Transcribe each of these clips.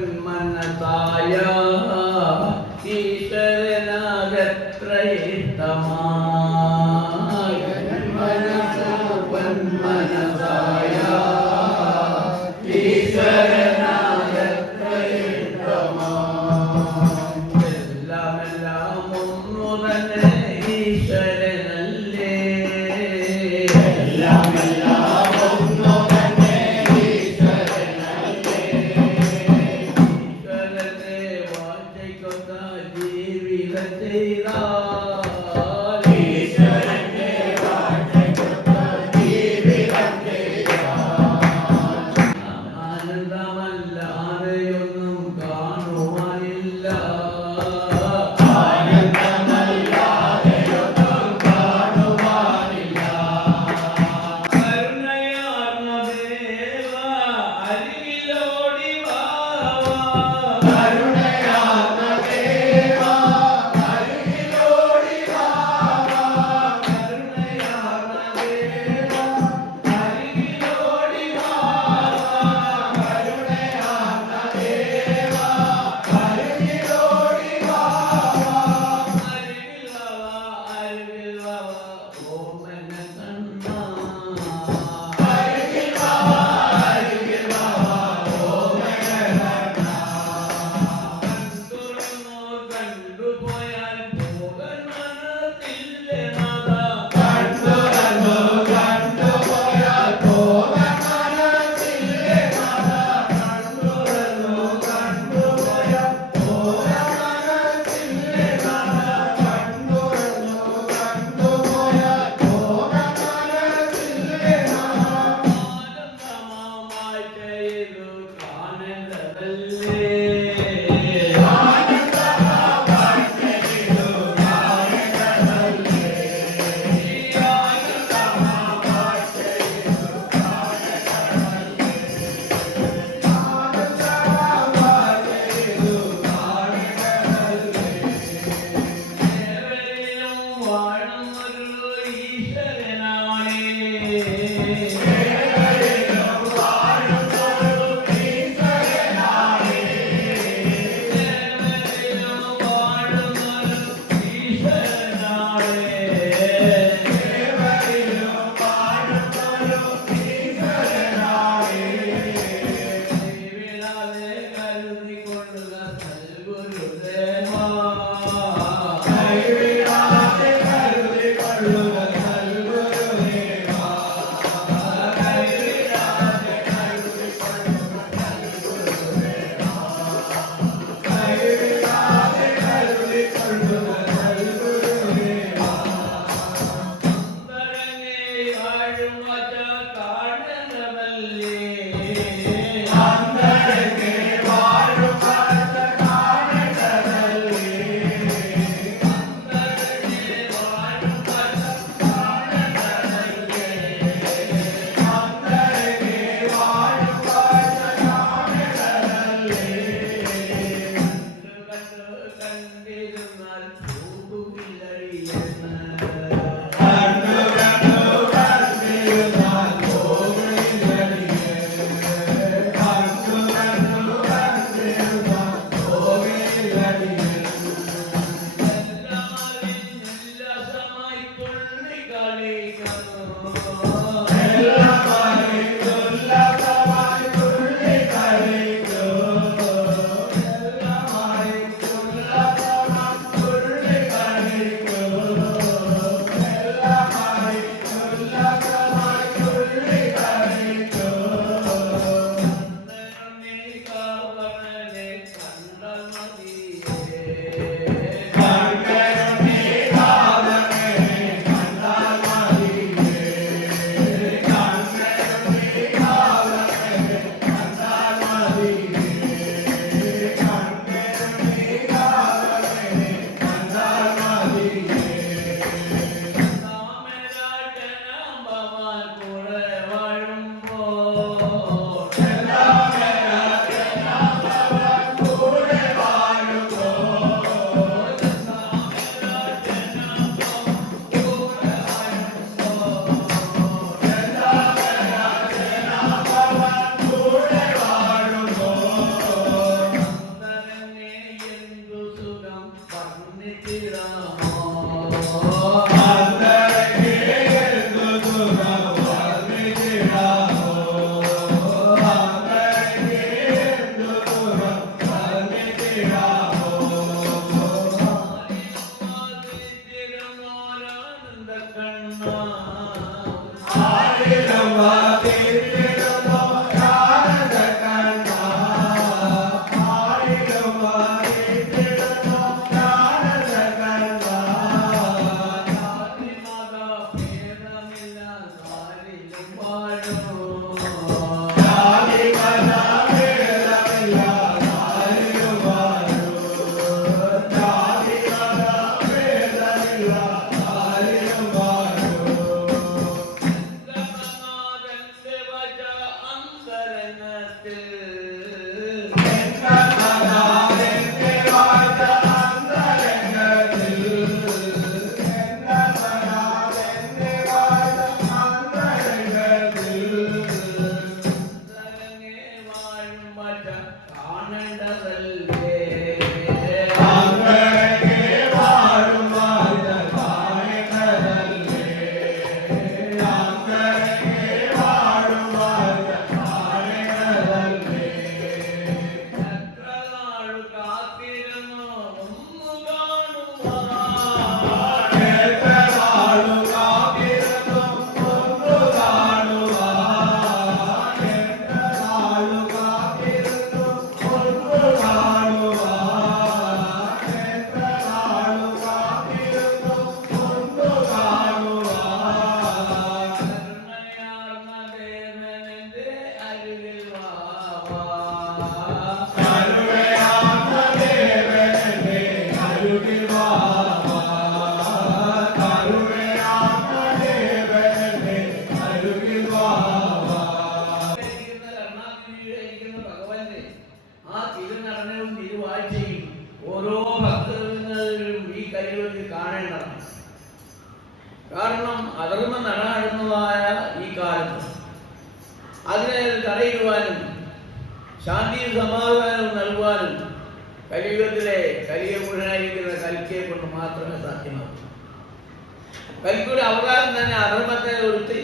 പൊന്മനസായ ഈശ്വരനാഗത്രയിത്തമായ മനസ്സു പൊന്മനസായ ഈശ്വരനാഗത്രയിത്തമായ എല്ലാം ഒന്നു തന്നെ ഈശ്വരനല്ലേ എല്ലാം ഒന്നു തന്നെ ഈശ്വരനല്ലേ ഈശ്വരന്റെ വാഴ്ചയ്ക്കൊത്ത ജീവിതം ചെയ്താൽ ഈശ്വരന്റെ വാഴ്ചയ്ക്കൊത്ത ജീവിതം ചെയ്താൽ ആനന്ദമല്ലാതെയൊന്നും കാണുവാനില്ല കാണേണ്ടതല്ലേ ഓരോ ഭക്തരും ഈ കലിയുഗത്തിൽ കാണേണ്ടതാണ്. കാരണം അധർമ്മം നടന്നതായ ഈ കാലത്ത് അതിനെ തടയിടുവാനും ശാന്തിയും സമാധാനവും നൽകുവാനും കലിയുഗത്തിലെ മുഴുവനായിരിക്കുന്ന കൽക്കിയെ കൊണ്ട് മാത്രമേ സാധ്യമാകൂ. കൽക്കിയുടെ അവതാരം തന്നെ അധർമ്മത്തെ ഒരുത്തി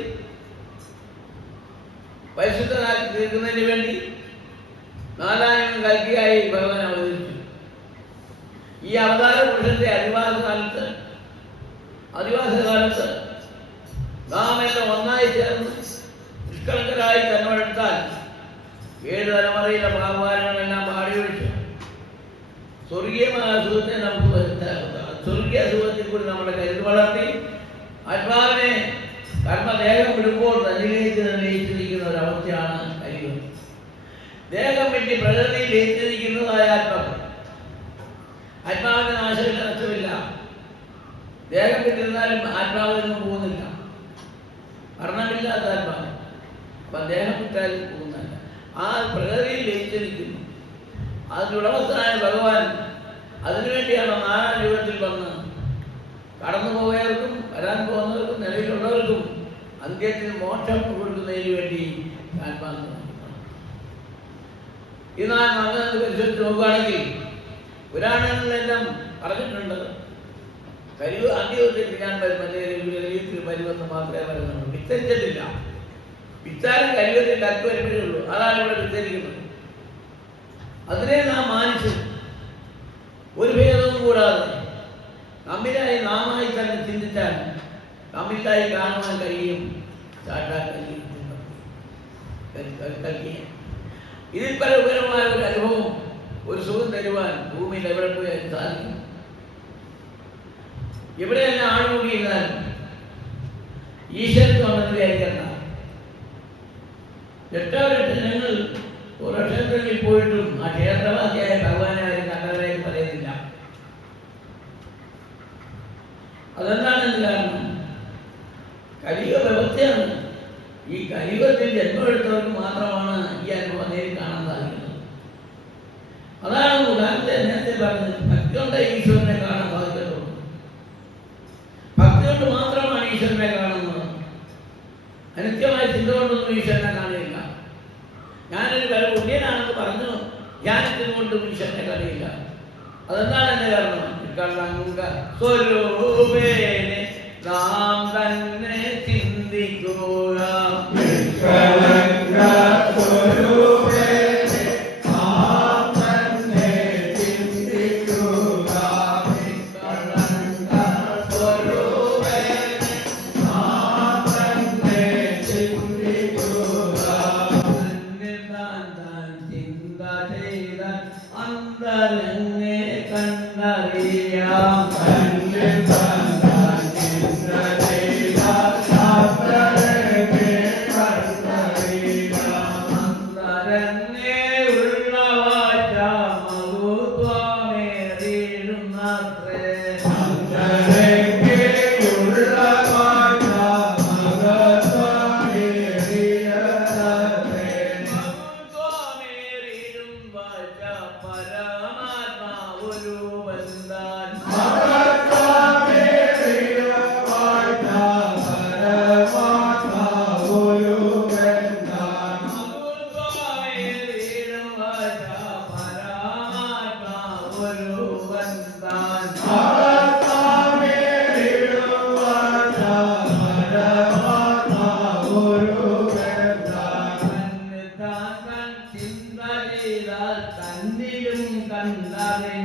പരിശുദ്ധനാക്കി തീർക്കുന്നതിന് വേണ്ടി നാരായണൻ കൽക്കിയായി ഭഗവാൻ അവതരിച്ചു. ഈ അവതാര പുരുഷന്റെ അധിവാസകാലത്ത് നാം എല്ലാം ഒന്നായി ചേർന്ന് നിഷ്കളങ്കരായി തന്നോടെടുത്താൽ 7 തലമുറയിലെ മഹാഭാരതമെല്ലാം പാടിയൊഴിച്ച് സ്വർഗീയമായ സുഖത്തെ നമുക്ക് സ്വർഗീയ സുഖത്തിൽ കൂടി നമ്മുടെ കരുത് വളർത്തി ആത്മാവിനെ കർമ്മദേഹം വിടുമ്പോൾ തന്നിലേക്ക് തന്നെ ലയിച്ചിരിക്കുന്ന ഒരവസ്ഥയാണ് കലിയുഗം. ദേഹം വെട്ടി പ്രകൃതിയിൽ ലയിച്ചിരിക്കുന്നതായ ആത്മാവിന്റെ നാശമില്ല, നഷ്ടമില്ല. ദേഹം വിട്ടിരുന്നാലും ആത്മാവിനൊന്നും പോകുന്നില്ല. മരണമില്ലാത്ത ആത്മാവ്. അപ്പൊ ദേഹം വിട്ടാലും പോകുന്നില്ല. ആ പ്രകൃതിയിൽ ലയിച്ചിരിക്കുന്നു. അതിനുടമസ്ഥനായ ഭഗവാൻ അതിനുവേണ്ടിയാണ് നാരായണ രൂപത്തിൽ വന്ന് കടന്നു പോയവർക്കും വരാൻ പോകുന്നവർക്കും നിലവിലുള്ളവർക്കും അന്ത്യത്തിന് മോക്ഷം കൊടുക്കുന്നതിന് വേണ്ടി ആത്മാവ്. ഇത് നാം അങ്ങനെ പരിശോധിച്ച് നോക്കുകയാണെങ്കിൽ പുരാണങ്ങളിലെല്ലാം പറഞ്ഞിട്ടുണ്ട്. അന്ത്യത്തിൽ ഞാൻ വരുമെന്ന് മാത്രമേ പറയുന്നുള്ളൂ. വിസ്തരിച്ചിട്ടില്ല. വിസ്താരം കലിയുഗത്തിൽ കൽപ്പ് വരുമ്പോഴേ ഉള്ളൂ. അതാണ് ഇവിടെ വിസ്തരിക്കുന്നത്. അതിനെ നാം മാനിച്ച് ഒരു ഭേദവും കൂടാതെ നമ്മിലായി നാമായി തന്നെ ചിന്തിച്ചാൽ നമ്മിലായി കാണുവാൻ കഴിയും. ഇതിൽ പല ഉപകരമായ ഒരു അനുഭവം, ഒരു സുഖം തരുവാൻ ഭൂമിയിൽ എവിടെ പോയാലും സാധിക്കും. എവിടെ തന്നെ ആളുകൂടിയിരുന്നാലും ഈശ്വരത്വം എന്ന് വിചാരിക്കണ്ട. ജനങ്ങൾ ഓരോ ക്ഷേത്രങ്ങളിൽ പോയിട്ടും ആ ക്ഷേത്രവാസിയായ ഭഗവാനെ ആരും കണ്ടവരായി പറയുന്നില്ല. അതെന്താണെന്ന് കാരണം കലിയുഗ വ്യവസ്ഥയാണ്. ഈ കലിയുഗത്തിൽ ജന്മമെടുത്തവർക്ക് മാത്രമാണ് ഈ അനുഭവം നേരിൽ കാണാൻ സാധിക്കുന്നത്. അതാണ് നേരത്തെ പറഞ്ഞത്. ഭക്തി കൊണ്ട് ഈശ്വരനെ കാണാൻ സാധിക്കത്തുള്ളൂ. ഭക്തി കൊണ്ട് മാത്രമാണ് ഈശ്വരനെ കാണുന്നത്. അനിത്യമായ ചിന്ത കൊണ്ടൊന്നും ഈശ്വരനെ കാണുകയില്ല. ഞാനൊരു പുണ്യനാണെന്ന് പറഞ്ഞു ധ്യാനത്തിന് കൊണ്ടും ഈശ്വരനെ കാണുകയില്ല. അതെന്താണ് എന്റെ കാരണം? സ്വരൂപേനെ നാം തന്നെ ചിന്തിക്കുക. കണ്ണിലും കണ്ടറിഞ്ഞേടാം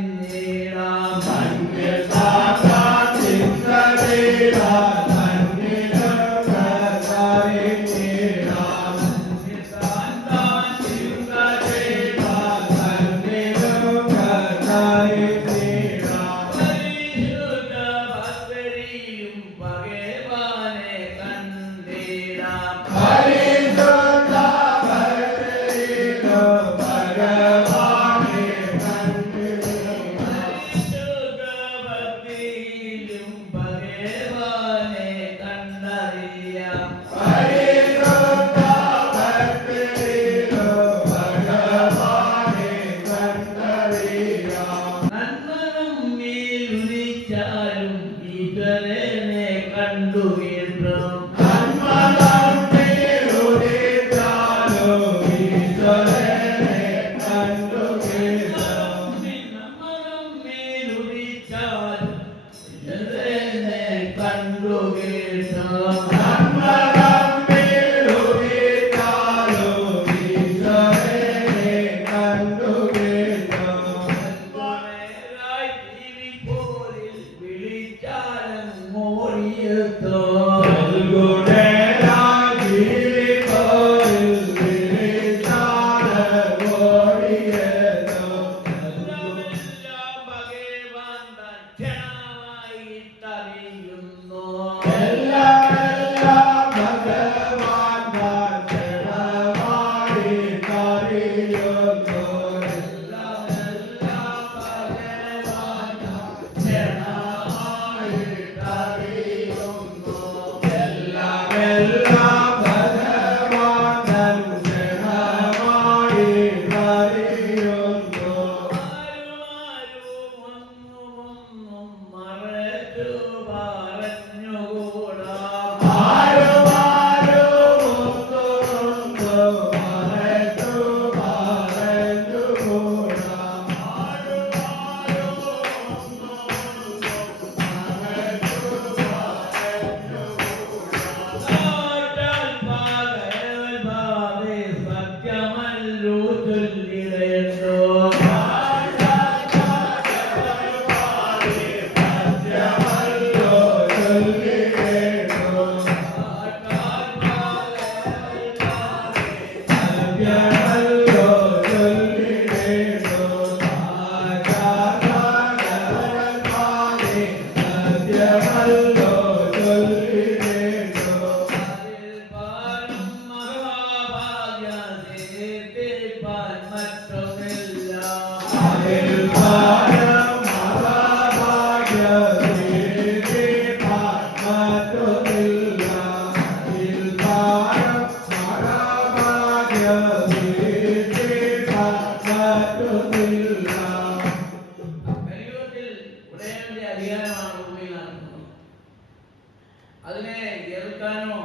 അതിനെ എതിർക്കാനോ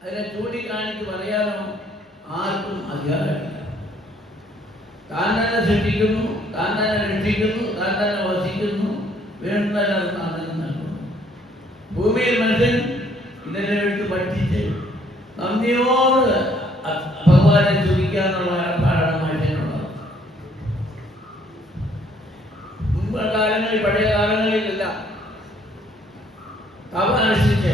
അതിനെ ചൂണ്ടിക്കാണിച്ച് പറയാനോ ആർക്കും അധികാരമില്ല. താൻ തന്നെ സൃഷ്ടിക്കുന്നു, താൻ തന്നെ രക്ഷിക്കുന്നു, താൻ തന്നെ വസിക്കുന്നു, വേണ്ടുന്നതെല്ലാം താൻ തന്നെ നൽകുന്നു. ഭൂമിയിൽ മനുഷ്യൻ ഇതെല്ലാം എടുത്ത് പഠിച്ച് നന്ദിയോട് ഭഗവാനെ സ്തുതിക്കാനുള്ള ഏർപ്പാടാണ് മനുഷ്യനുള്ളത്. മുമ്പ് കാലങ്ങളിൽ, പഴയ കാലങ്ങളിലെല്ലാം തപനുഷ്ഠിച്ച്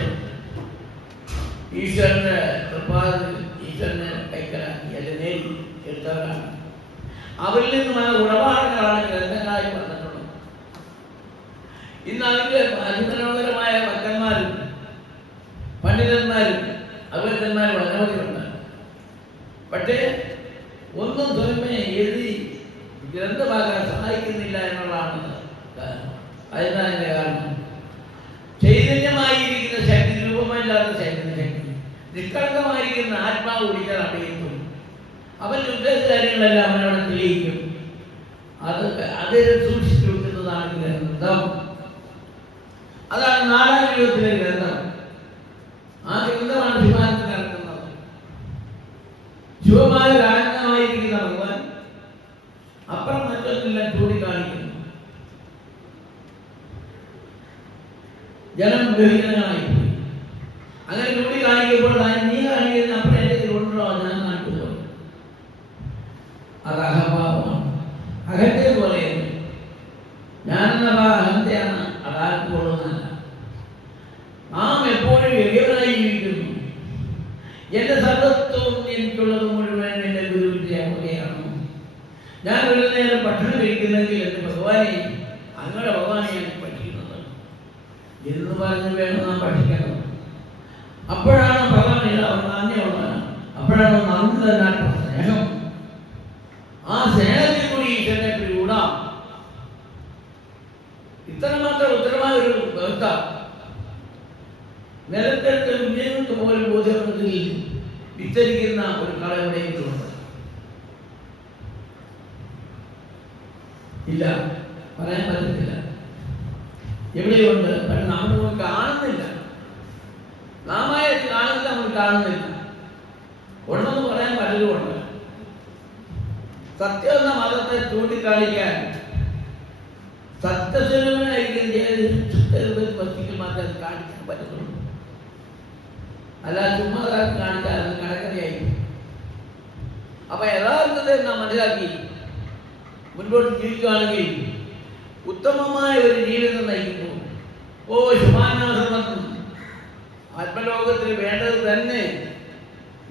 ഈശ്വരന്റെ കൃപാദിൽ ഈശ്വരനെ കൈക്കലാക്കി അല്ലെ നേടി എടുത്തവരാണ്. അവരിൽ നിന്ന് പല ഗുണപാഠങ്ങളാണ് ഗ്രന്ഥങ്ങളായി വന്നിട്ടുള്ളത്. ഇന്ന് അതിൻ്റെ അതിമനോഹരമായ ഭക്തന്മാരും പണ്ഡിതന്മാരും അഭിവൃദ്ധന്മാരും അനവധിയുണ്ട്. പക്ഷേ ഒന്നും സ്വയമേ എഴുതി ഗ്രന്ഥമാകാൻ സഹായിക്കുന്നില്ല എന്നുള്ളതാണ് കാരണം. അതിനാണ് എൻ്റെ കാരണം. ചൈതന്യമായിരിക്കുന്ന ശക്തി, രൂപമല്ലാത്ത ചൈതന്യ ശക്തി, നിഷ്കളങ്കമായിരിക്കുന്ന ആത്മാവ് ഒഴിച്ചാൽ അടയുന്നു. അവൻ്റെ ഉദ്ദേശ കാര്യങ്ങളെല്ലാം അവനവിടെ തെളിയിക്കും. അത് സൂക്ഷിച്ചു വെക്കുന്നതാണ് ഗ്രന്ഥം. അതാണ് 4-ാം യുഗത്തിലെ ഗ്രന്ഥം. ആ ഗ്രന്ഥമാണ് ശിവാനത്തിൽ നടക്കുന്നത്. ശിവമായ രാജനായിരിക്കുന്ന ഭഗവാൻ അപ്പുറം മറ്റൊന്നെല്ലാം ചൂണ്ടിക്കാണിക്കുന്നു. ജനം ബഹിരനായിപ്പോയി. അങ്ങനെ ചൂണ്ടിക്കാണിക്കുമ്പോൾ നീ കാണിക്കുന്ന അപ്പുറം എൻ്റെ ഉണ്ടോ ഞാൻ കാണിക്കുന്നു. അത് അഹംഭാവം. എന്ന് പറയുന്നത്. ഞാനെന്ന അഹന്തയാണ് അകാലത്ത് കൊള്ളുന്നതല്ല. നാം എപ്പോഴും എളിയവനായി ജീവിക്കുന്നു. എൻ്റെ സർവത്വവും എനിക്കുള്ളത് മുഴുവൻ എൻ്റെ ഗുരുവിൻ്റെ വകയാണ്. ഞാൻ ഒരു നേരം ഭക്ഷണം കഴിക്കുന്നെങ്കിൽ എൻ്റെ ഭഗവാനെ, അങ്ങയുടെ ഭഗവാനെയാണ് പഠിക്കുന്നത് എന്ന് പറഞ്ഞ് വേണം നാം പഠിക്കണം. അപ്പോഴാണ് ഭഗവാൻ നന്ദിയുള്ളവൻ. അപ്പോഴാണ് നന്ദി തന്നാട്ടുള്ള സ്നേഹം. ആ സ്നേഹത്തിൽ കൂടി ഈശ്വരനെ പിടികൂടാം. ഇത്രമാത്രം ഉത്തരമായ ഒരു വ്യവസ്ഥ നിലത്തെടുത്ത് കുഞ്ഞുങ്ങൾക്ക് പോലും ബോധ്യത്തിൽ വിസ്തരിക്കുന്ന ഒരു കട എവിടെയെങ്കിലും ഉണ്ട്? ഇല്ല, പറയാൻ പറ്റത്തില്ല. എവിടെയുണ്ട്? പക്ഷെ നമ്മൾ കാണുന്നില്ല. നാമായ കാണുന്നില്ല, നമ്മൾ കാണുന്നില്ല. ഉണ്ടെന്ന് പറയാൻ പലരുമുണ്ട്. സത്യം എന്ന മതത്തെ ചൂണ്ടിക്കാണിക്കാൻ സത്യസ്വരൂപനായിരിക്കും വസ്തുക്കൾ മാത്രമേ അത് കാണിക്കാൻ പറ്റത്തുള്ളൂ. അല്ല ചുമ്മാ കാണിച്ചാൽ അത് കണക്കറിയായിരിക്കും. അപ്പൊ യഥാർത്ഥത്തെ നാം മനസ്സിലാക്കി മുൻപോട്ട് ജീവിക്കുകയാണെങ്കിൽ ഉത്തമമായ ഒരു ജീവിതം നയിക്കുമ്പോൾ ശുഭാനാശ്രമം ആത്മലോകത്തിൽ വേണ്ടത് തന്നെ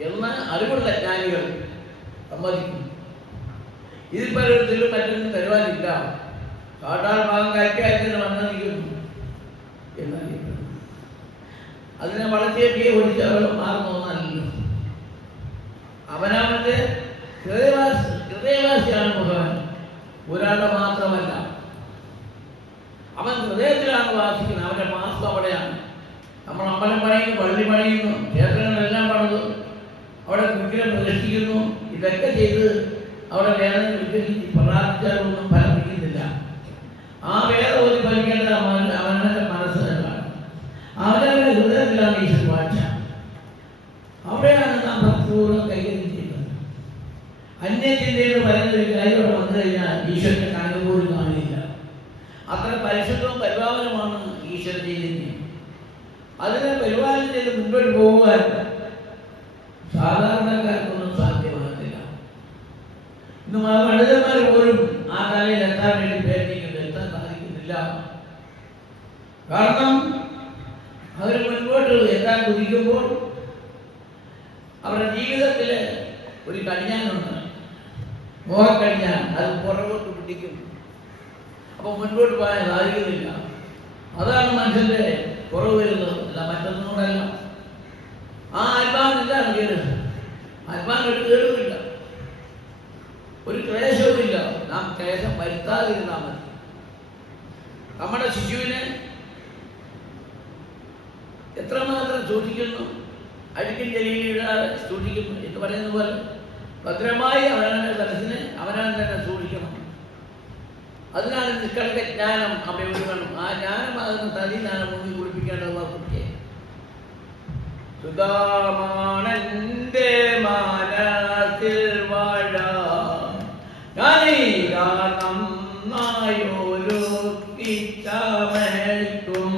എന്ന് അറിവുള്ള ജ്ഞാനികൾ സമ്മതിക്കും. ഇതിൽ പലയിടത്തിലും മറ്റൊന്നും തരുവാനില്ല. കാട്ടാൾ ഭാഗം കയറ്റായതിന് വന്നിരിക്കുന്നു എന്നറിയപ്പെടുന്നു. അതിനെ വളർത്തിയൊക്കെ ഒഴിച്ചവൾ മാറുന്ന ഒന്നല്ലോ. അവനവന്റെ ഹൃദയവാസിയാണ് ഭഗവാൻ. ഒരാളുടെ മാത്രമല്ല, അവൻ ഹൃദയത്തിലാണ് വാസിക്കുന്നത്. അവന്റെ മാസം അവിടെയാണ്. നമ്മൾ അമ്പലം പണിയുന്നു, പള്ളി പണിയുന്നു, ക്ഷേത്രങ്ങളെല്ലാം പണിതു, അവിടെ വിഗ്രഹം പ്രതിഷ്ഠിക്കുന്നു. ഇതൊക്കെ ചെയ്ത് അവിടെ വേദന വിഗ്രഹിച്ച് പ്രാർത്ഥിച്ചാലൊന്നും ഫലമിക്കുന്നില്ല. ആ വേദ ഒരു ഫലിക്കേണ്ടത് അവനവന്റെ മനസ്സ് തന്നെയാണ്. അവനവന്റെ ഹൃദയത്തിലാണ് ഈശ്വര വാഴ്ച. അവിടെയാണ് നാം ഭക്തിപൂർവ്വം കൈകാര്യം ചെയ്യുന്നത്. അന്യചിന്തയിൽ പറയുന്നൊരു കാര്യം വന്നു കഴിഞ്ഞാൽ ഈശ്വരന്റെ കണക്ക് പോലും കാണില്ല. അത്ര പരിശുദ്ധവും പരിപാലനമാണ് ഈശ്വര ചൈതന്യം. അതിനെ പരിപാലനം ചെയ്ത് മുൻപോട്ട് പോകുവാൻ സാധാരണക്കാർക്കൊന്നും സാധ്യമാകത്തില്ല. ഇന്ന് പണ്ഡിതന്മാർ പോലും ആ കലയിൽ എത്താൻ വേണ്ടി പ്രയത്നിക്കുന്നു, എത്താൻ സാധിക്കുന്നില്ല. കാരണം അവർ മുൻപോട്ട് എത്താൻ കുതിക്കുമ്പോൾ അവരുടെ ജീവിതത്തില് ഒരു കടിഞ്ഞാനുണ്ട്, മോഹക്കടിഞ്ഞാൻ. അത് പുറകോട്ട് പിടിക്കും. അപ്പൊ മുൻപോട്ട് പോകാൻ സാധിക്കുന്നില്ല. അതാണ് മനുഷ്യന്റെ കുറവ് വരുന്നത്, അല്ല മറ്റൊന്നും കൂടല്ല. ആ ആത്മാവിന് എന്താണ് കേട്? ആത്മാവിനൊരു കേടുമില്ല, ഒരു ക്ലേശവുമില്ല. നാം ക്ലേശം വരുത്താതിരുന്നാൽ മതി. നമ്മുടെ ശിശുവിനെ എത്രമാത്രം സൂക്ഷിക്കുന്നു, അഴുക്കിൻ ചെളിയിലിടാതെ സൂക്ഷിക്കുന്നു എന്ന് പറയുന്ന പോലെ ഭദ്രമായി അവനവന്റെ മനസ്സിനെ അവനവൻ തന്നെ സൂക്ഷിക്കണം. അതിനാണ് നിഷ്കളങ്ക ജ്ഞാനം അവിടെ ഒഴുകണം. ആ ജ്ഞാനമാകുന്ന തനി ജ്ഞാനം മുങ്ങി കുളിപ്പിക്കേണ്ടത് കുട്ടിയെ. സുധാമാണന്റെ മനസ്സിൽ വാഴ നന്നായൊരു കിച്ചമേൽക്കുമോ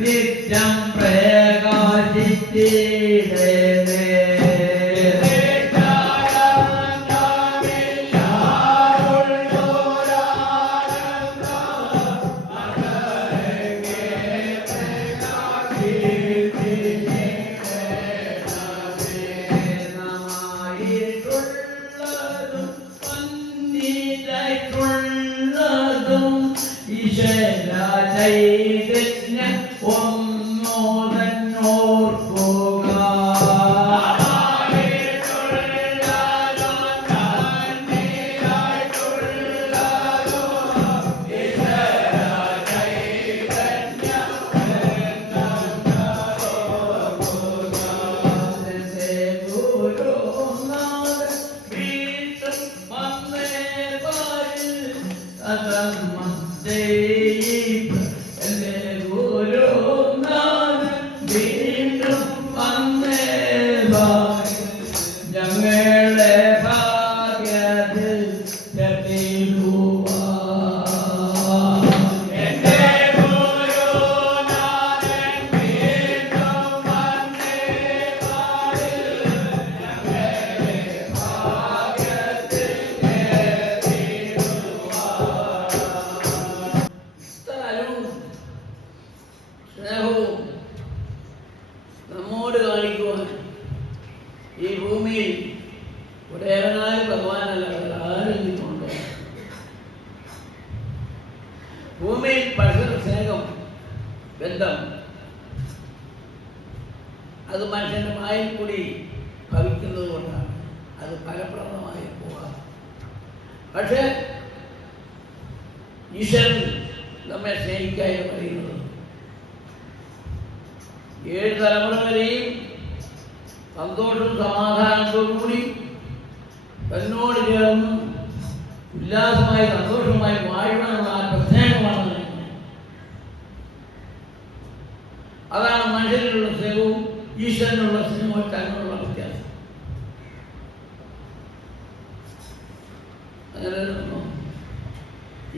നിത്യം പ്രകാശിച്ചിടേ ചൈതന്യ ഒന്നോതന്നോർക്കുക ഞങ്ങളെ ഭാഗ്യത്തിൽ സ്നേഹവും നമ്മോട് കാണിക്കുവാൻ ഈ ഭൂമിയിൽ ഒരേവനായ ഭഗവാനല്ല ആരെങ്കിലുമുണ്ടോ? ഭൂമിയിൽ പരസ്പര സ്നേഹം ബന്ധം അത് മനുഷ്യൻ്റെ വായിൽ കൂടി ഭവിക്കുന്നത് കൊണ്ടാണ് അത് ഫലപ്രദമായി പോകാം. പക്ഷേ ഈശ്വരൻ നമ്മെ സ്നേഹിക്കായി പറയുന്നത് 7 തലമുറ വരെയും സന്തോഷവും സമാധാനത്തോടു കൂടി തന്നോട് ചേർന്ന് ഉല്ലാസമായി സന്തോഷമായി വാഴുവാനുള്ള ആ പ്രത്യേകമാണ്. അതാണ് മനുഷ്യരിലുള്ള സ്നേഹവും ഈശ്വരനുള്ള സ്നേഹവും തമ്മിലുള്ള വ്യത്യാസം. അങ്ങനെ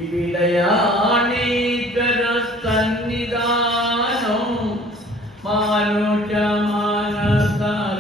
ഇവിടെയാണീശ്വര സന്നിധാനം മാനുഷ മനസ്സറിഞ്ഞിടേണോ.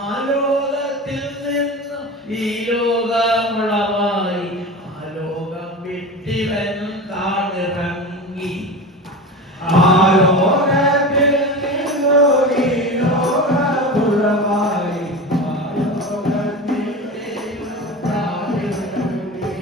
ആലോകത്തിൽ നിന്ന് ഈ ലോകമുളവായി ആലോകം വിട്ടിവൻ താണിറങ്ങി ആലോകത്തിൽ നിന്നു ഈ ലോകമുളവായി ആലോകം വിട്ടിവൻ താണിറങ്ങി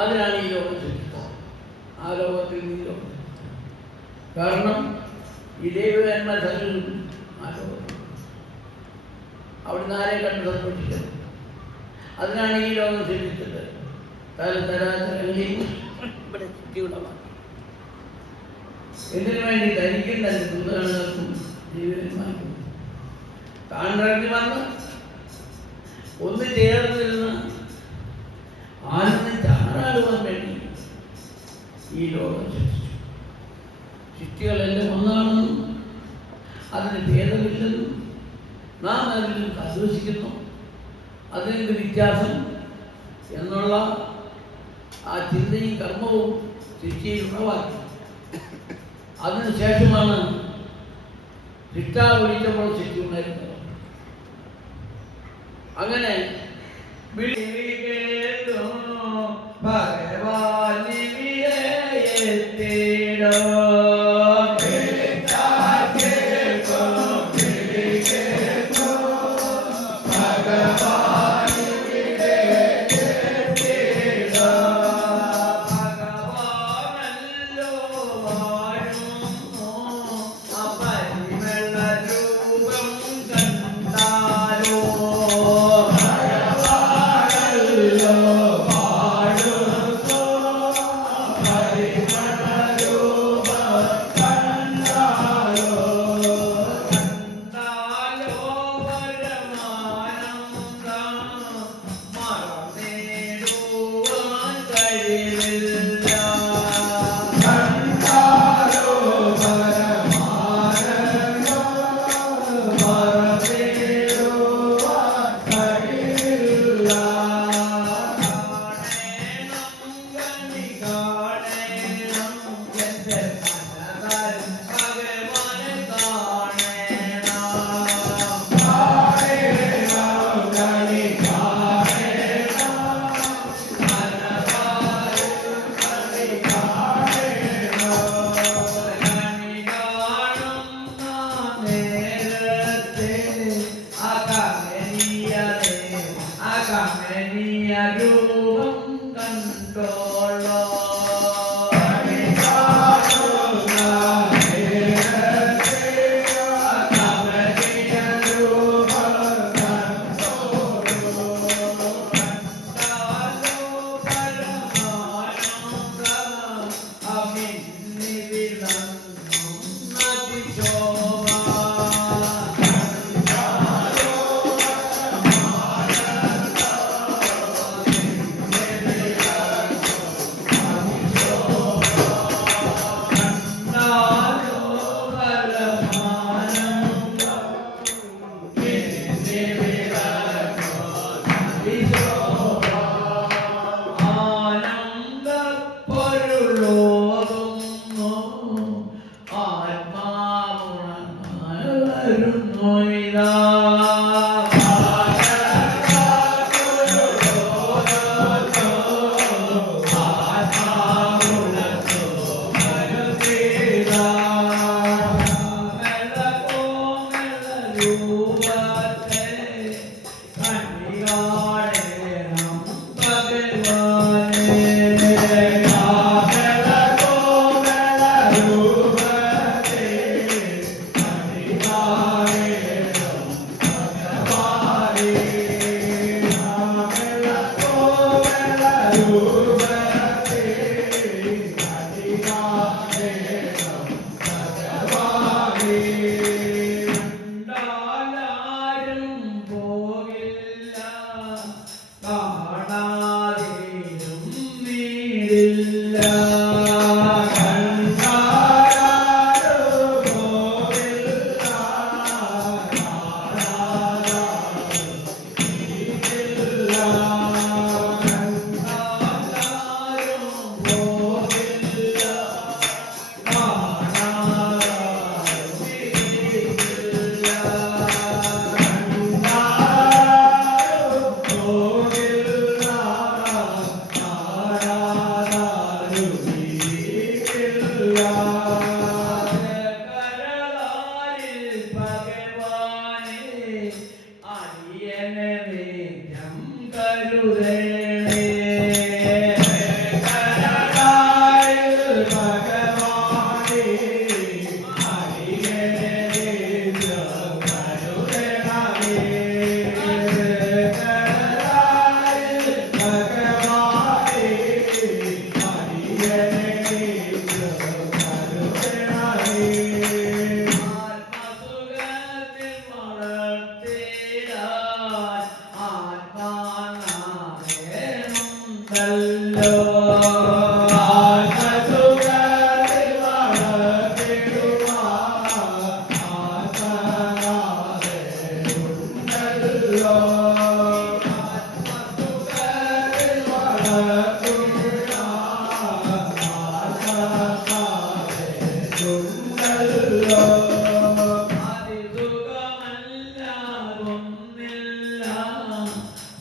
അതിനാണ് ഈ ലോകം സൃഷ്ടിച്ചത്. ആ ലോകത്തിൽ ഈ ലോകം കാരണം ഈ ദൈവന്മാർ സങ്കല്പിക്കും ആ ലോകം അവിടുന്ന് ആരെ കണ്ട് സന്തോഷിക്കുന്നത്. അതിനാണ് ഈ ലോകം സൃഷ്ടിച്ചത്. തലതരാതരങ്ങളെയും ഇവിടെ ചുറ്റിയുള്ളതാണ്. എന്തിനു വേണ്ടി ധരിക്കുന്ന ദൂതകൾക്കും ജീവന്മാർക്കും താണ്ടിറങ്ങി വന്ന് ഒന്ന് ചേർന്നിരുന്ന് ആനന്ദിച്ച് ആറാടുവാൻ വേണ്ടി ഈ ലോകം സൃഷ്ടിച്ചു. സൃഷ്ടികളെല്ലാം ഒന്നാണെന്നും അതിന് ഭേദമില്ലെന്നും നാം അതിൽ ആശ്വസിക്കുന്നു. അതിനെന്ത് വ്യത്യാസം എന്നുള്ള ആ ചിന്തയും കർമ്മവും സൃഷ്ടിയിൽ ഉണവാക്കി. അതിനുശേഷമാണ് സൃഷ്ടാവ് വിളിച്ചപ്പോൾ സൃഷ്ടി ഉണ്ടായിരുന്നത്. അങ്ങനെ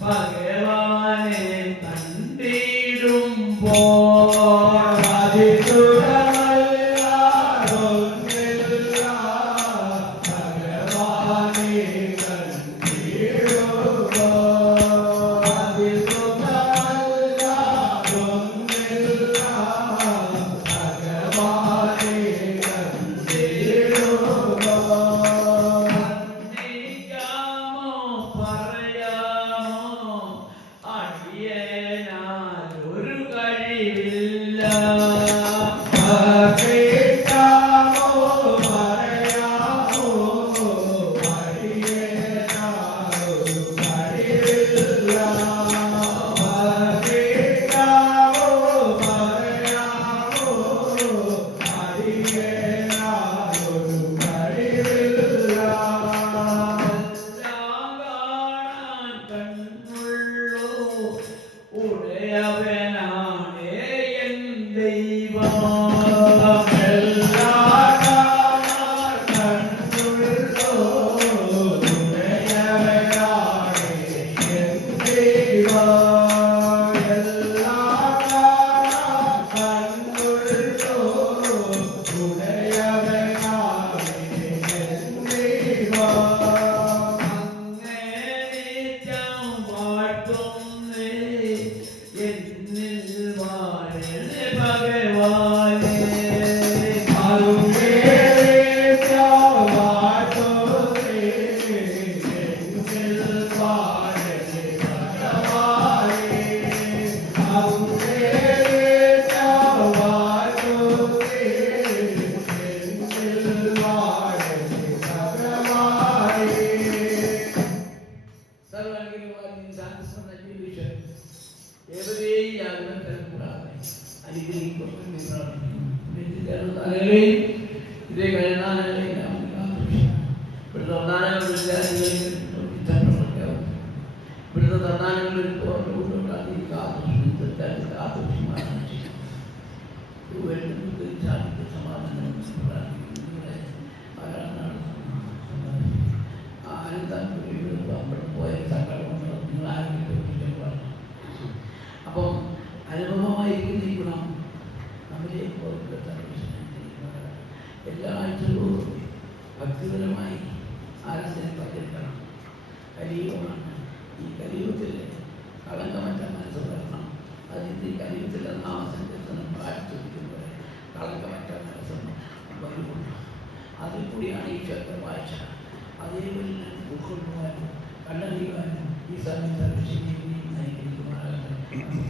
ഭഗവാനെ കണ്ടിടുമ്പോൾ ഒരു കഴിവില്ല ഉടയവനാണേ എൻ ദൈവം അപ്പം അനുഭവമായിരിക്കുന്ന ഈ ഗുണം നമ്മളെ എല്ലാ ആഴ്ചകളും ഭക്തിപരമായി ആരാധന പങ്കെടുക്കണം. കലിയുഗമാണ്. ഈ കലിയുഗത്തിൽ കളങ്കമറ്റ മനസ്സ് വരണം. അതിൻ്റെ ഈ കലിയുഗത്തിൽ നാമസങ്കീർത്തനം പ്രാർത്ഥിക്കുമ്പോൾ കളങ്കമറ്റ മനസ്സെന്ന് വരുന്നുണ്ട്. അതിൽ കൂടിയാണ് ഈ ക്ഷേത്ര വാഴ്ച. അതേപോലെ ഉൾക്കൊള്ളുവാനും കണ്ടറിയുവാനും ഈ സമയത്ത് നയിക്കുന്നു.